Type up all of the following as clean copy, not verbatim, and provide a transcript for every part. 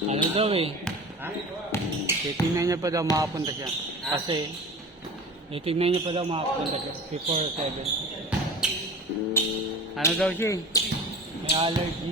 Ano daw eh? Ha? Titignan niya pa daw makapunta siya. Kasi, titignan niya pa daw makapunta siya. Before 7. Ano daw siya eh? May allergy.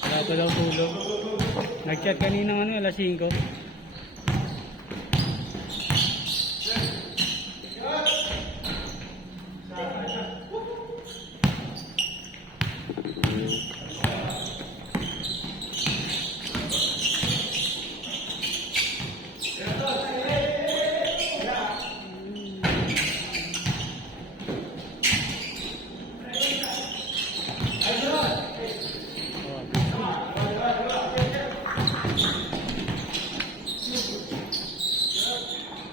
Wala pa daw tulog. Nag-chat kanina ano, alas 5.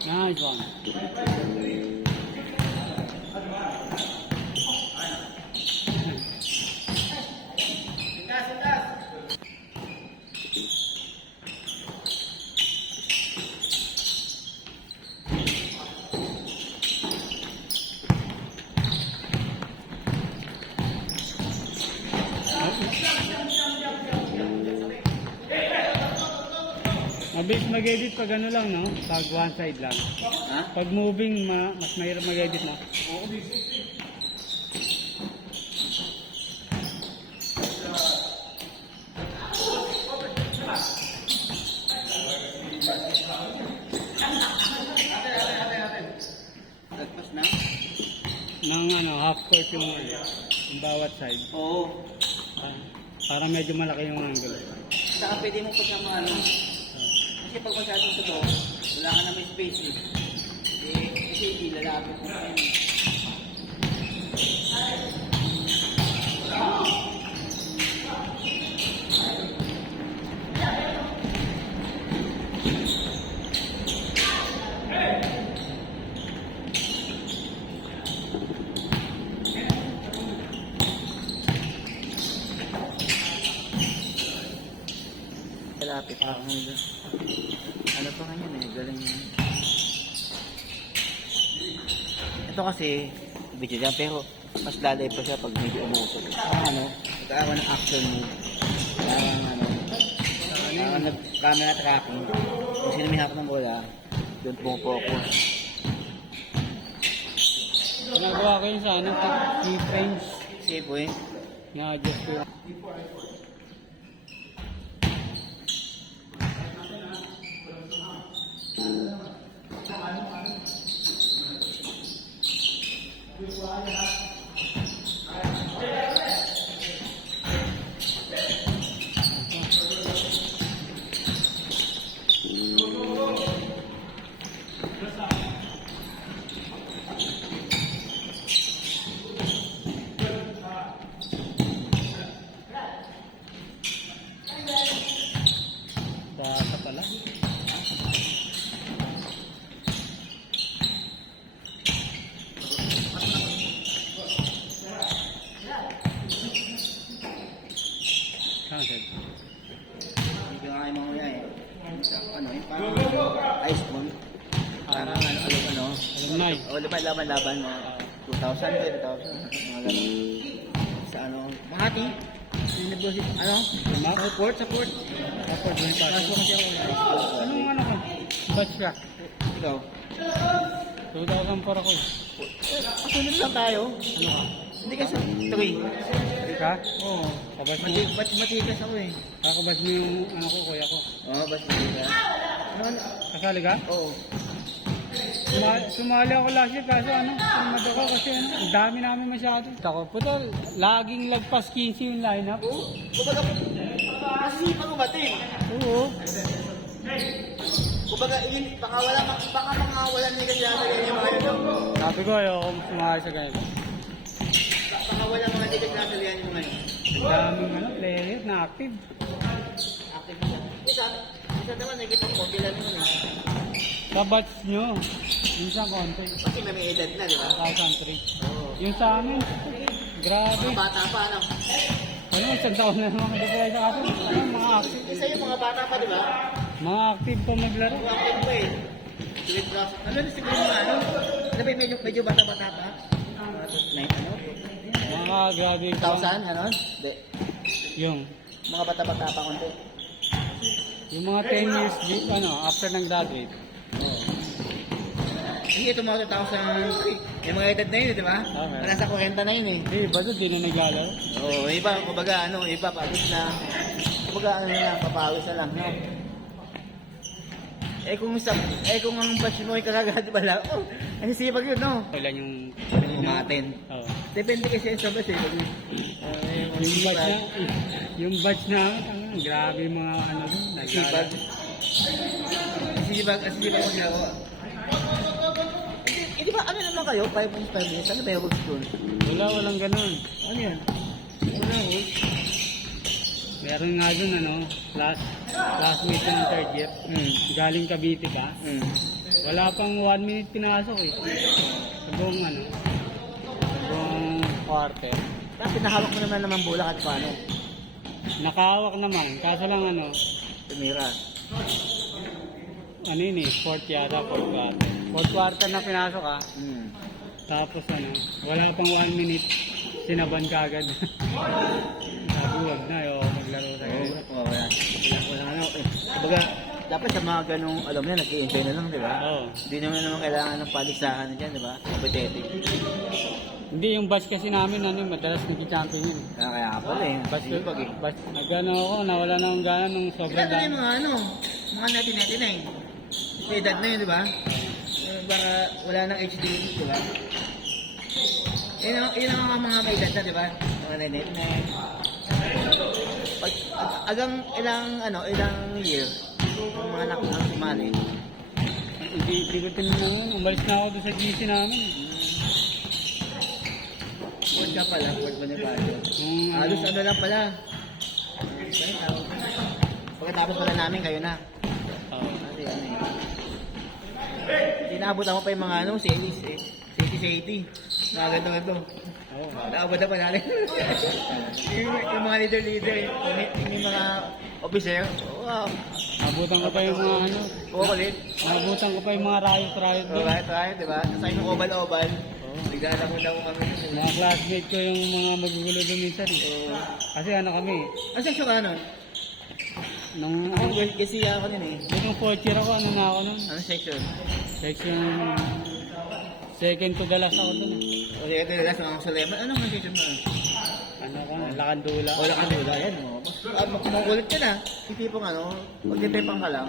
Nice one. Mabilis mag-edit pag ano lang, no? Pag one side lang. Ha? Pag moving, mas mahirap mag-edit, no? Lagpas na? Nang ano, half court yung bawat side. Oo. Para medyo malaki yung angle. Saka pwede mo pagkama ano. Kasi pag masyadong totoo, wala ka na may space eh. Kasi hindi lalapit mo pa yun. Lalapit pa. Ano pa ganyan eh, galing yan. Ito kasi, video dyan, pero mas lalay pa siya pag medyo umusok. Ano, nagkakaroon ng action mo. Parang nag-camera tracking. Kung sino may hawak ng bola, doon pumufocus. Ginagawa ko yun sa ano, keyframes. Safe eh. Na-adjust ko. Basta pala. Counted. Hindi nga kayo manguya eh. Ano eh, parang ice ball. Parang ano. Alumni. O, laban-laban mga 2,000, 3,000. Mga ganun. Sa ano, Makati. Ano? Support. Support yung Kaso passion. kasi ako. Anong ano ko? Batch ka? Ikaw. 2004 ako eh. Kasunod lang tayo. Ano ka? Hindi ka sa 3. Hindi ka? Oo. Kabas mo. Matikas ako eh. Kakabas mo yung ano ko, kuya ko. Oo, basta matikas. Ano? Kasali ka? Oo. Sumali ako last year kaso ano, sumad ako kasi ano, ang dami namin masyado. Ako, puto, laging lagpas 15 yung lineup. Oo. Kumbaga, masisipan mo ba ito eh? Oo. Kumbaga, baka mga wala nila kaya sa ganyan mga yun. Sabi ko, ayoko sumali sa ganito. Baka wala mga nila kaya sa ganyan mo ngayon. Ang daming ano, player na active. Active siya. Isa, Minsan naman, nakikita ko, konti lang yun eh. Sa batch nyo, minsan konti. Kasi may edad na, di ba? 2003. Oo. Yung sa amin, grabe. Mga bata pa, ano? Ano, isang taon na naman kadipay sa kaso. Ano, mga active. Isa yung mga bata pa, di ba? Mga active pa maglaro. Mga active pa eh. Silid class. Ano na siguro mga ano? Ano ba yung medyo bata-bata pa? Ano? Mga grabe. 1,000, ano? Hindi. Yung, Mga bata-bata pa konti. yung mga 10 years, after ng graduate. Oo. Hindi, ito mga 2003. Yung mga edad na yun, di ba? Okay. Nasa 40 na yun eh. Eh, ba doon, di na naglalaro? Oo, iba, kumbaga ano, iba, pagod na. Kumbaga ano na lang, papawis na lang, no? Kung ang batch mo ay kakagad pala, oh, ang sipag yun, no? Kailan yung... Umaten. Oo. Depende kasi sa batch eh. Yung batch na, yung batch na, grabe yung mga doon, Sipag. naglalaro. Sipag maglaro. Hindi ba, ano naman kayo? 5 minutes? Ano ba yung rules doon? Walang ganun. Ano yan? Ano yung rules? Meron nga doon, classmate ko ng third year. Galing Cavite ka. Wala pang 1 minute pinasok eh. Sa buong sa buong quarter. Tapos pinahawak mo naman bulak at paano? Nakahawak naman, kaso lang Tumira. yun eh, fourth yata, fourth quarter. Fourth quarter na pinasok Tapos wala pang 1 minute, sinaban ka agad. Sabi, wag na, maglaro tayo. Wala na. Kumbaga, dapat sa mga ganong, alam mo yan, nag-i-enjoy na lang, di ba? Oo. Hindi naman kailangan ng paligsahan dyan, di ba? Competitive. Hindi, yung batch kasi namin, madalas nag-champion yun. Kaya pala eh. Sipag eh. Nagano ako, nawala na ang gana nung sobrang Kaya yung mga mga 1999. May edad na yun, di ba? Baka wala nang HDD, di ba? Yun ang mga may edad na, di ba? Mga 1999. Agang ilang year, yung mga nakumali. Hindi ko tinanong yun. Umalis na ako doon sa GC namin. Word ka pala, word ba niya pala? Halos lang pala. Pagkatapos pala namin, kayo na. Kasi Inaabot ako pa yung mga series eh. 80. Mga ganito. Naabot na pa natin. yung mga leader, yung mga officer. Wow. Abutan ko pa yung mga Kukulit. Abutan ko pa yung mga riot doon. Right, diba? Sa yung oval-oval. Nagdala mo daw kami. Mga classmate ko yung mga magugulo doon minsan eh. Kasi kami. Asa siya ka nun? Nung Kasi ako din eh. nung fourth year ako, na ako nun? Ano section? Section second to the last ako doon eh. O ito nila sa mga Suleman. Ano ang section mo? Lakandula. Wala ka nila. Yan mo. Makulit ka na. Hindi pong magtitipang ka lang.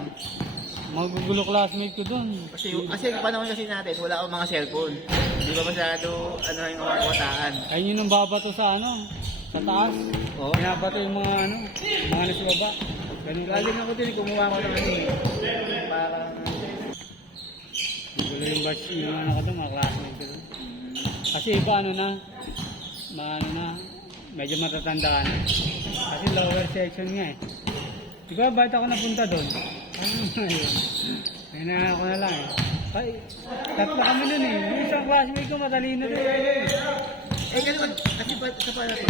Magugulo classmate ko doon. Kasi yung panahon kasi natin, wala akong mga cellphone. Hindi ba masyado, yung mga kawataan. Ayun yung babato sa sa taas. Oo. Binabato yung mga mga nasa baba. Ganun Galing ako din, kumuha ko ng parang... Magulo yung batch yung ko doon, mga classmate ko doon. Kasi iba medyo matatanda na. Kasi lower section nga eh. Di ba, bakit ako napunta doon? Hinaan ko na lang eh. Ay, tatlo kami nun eh. Yung isang classmate ko, matalino doon. Ganun, kasi sa pala to.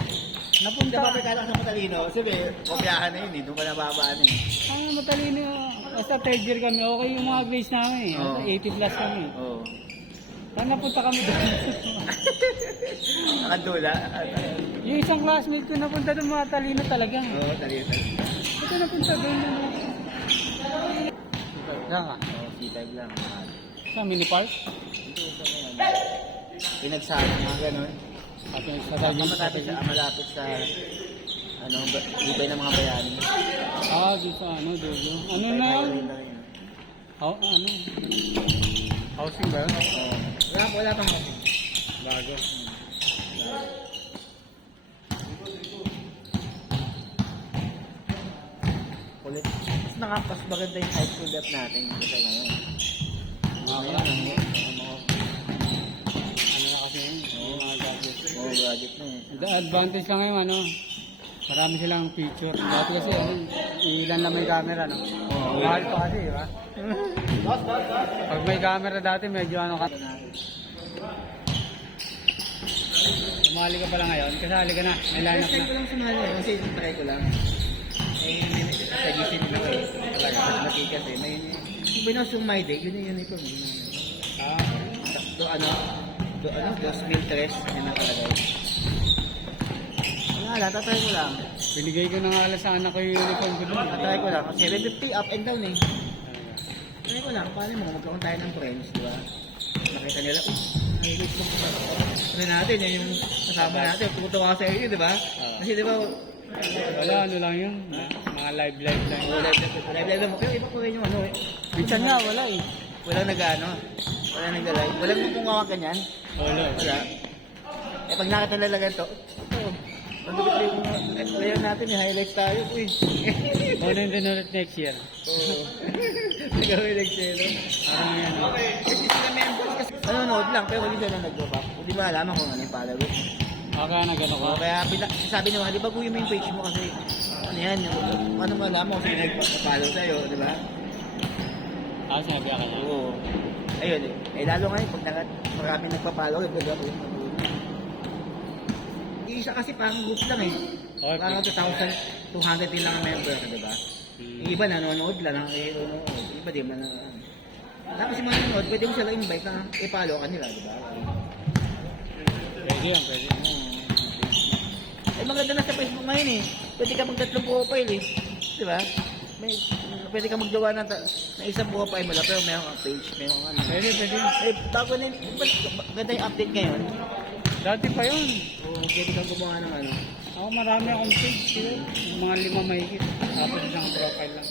Napunta. Dapat kala sa matalino, sabi, kopyahan na yun eh, doon ka nababaan eh. Matalino. Basta third year kami, okay yung mga grades namin eh. Oo. 80 plus kami. Oo. Saan napunta kami doon? Nakadula. Yung isang classmate ko napunta doon, mga talino talaga. Oo, talino. Ito napunta doon. Yan ka. Oo, C5 lang. Sa mini park? Pinagsama, mga ganun. At yung sa Malapit sa ibay ng mga bayani. di sa dulo. Ano na yan? Housing ba yun? Wala pang housing. Bago. Kulit. Mas maganda yung high school depth natin kasi ngayon. Kasi yun? Mga gadgets. Oo, gadget na eh. The advantage lang ngayon, marami silang feature. Dati kasi, ilan lang may camera, no? Oo. Mahal pa kasi, di ba? Pag may camera dati, medyo ano ka. Sumali ka pala ngayon, kasali ka na, may line up First time na. ko lang sumali kasi try ko lang. Tagisin din ako eh. Talaga, nakikas eh. May iba na sumay day, yun ito. Ah, Dos mil tres, yun ang kalagay. Wala, tatry ko lang. binigay ko na nga alas sa anak ko yung uniform ko doon. Tatry ko lang. 750 up and down eh. Try ko lang, paano mo, magkaroon tayo ng friends, di ba? Nakita nila, highlights ko pa. Ano natin, yan yung kasama natin, tutuwa sa iyo, di ba? Kasi di ba, Wala, ano lang yun, mga live lang. live mo, pero iba ko rin yung ano eh. Minsan nga, wala eh. Walang nag-ano, walang nag-live, walang kung ganyan. Wala. Wala. Eh pag nakita nila ganito, ito, pag-ibig yung player natin, yung highlights tayo, uy. Ano yung dinunod next year? Oo. Nagawin like sila. Parang yan. Kasi sila members kasi nanonood lang, pero hindi sila nag-back. Hindi ba alaman kung ano yung follower. Baka nagano ka. Kaya sabi nila, di ba buhay mo yung page mo kasi ano yan, ano mo alam mo kung sino nag-follow sa'yo, di ba? Ah, sinabi ka niya. Oo. Ayun eh. Eh lalo ngayon, pag marami nagpa-follow, gagawin mo. Isa kasi parang group lang eh. Okay. Parang 2,200 din lang ang member, di ba? Yung iba nanonood lang, nakikinunood. Yung iba di man tapos yung mga nanonood, pwede mo sila invite na i-follow ka nila, di ba? Pwede yan, pwede. Eh maganda na sa Facebook ngayon eh. Pwede ka mag-tatlong profile eh. Di ba? Pwede ka maggawa ng isang profile mo lang, pero mayroon kang page, mayroon kang ano. Pwede. Eh, bago na ganda yung update ngayon. Dati pa yun. O, pwede kang gumawa ng ano. Ako marami akong page. Siguro. Mga 5 mahigit. Tapos isang profile lang.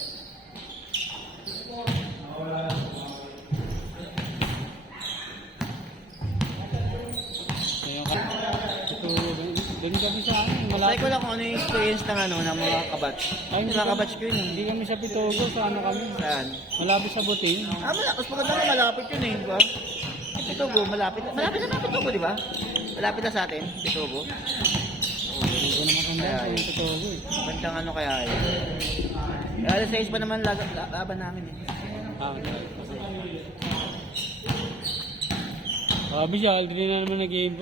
Ayun ka. Ito, din kami sa amin. Try Malapit. ko lang kung ano yung experience ng ano, ng mga kabatch. Ay, Yung mga kabatch ko yun eh. Hindi kami sa Pitogo. Sa ano kami? Saan? Malapit sa Buting. Mas maganda nga malapit yun eh, di ba? Pitogo, malapit na Pitogo, di ba? Malapit na sa atin, Pitogo. Hindi ko naman kanda sa Ay. Pitogo eh. Bandang ano kaya yun. Eh, alas 6 pa naman laban namin eh. Ah, Sabi siya, hindi na naman nag-game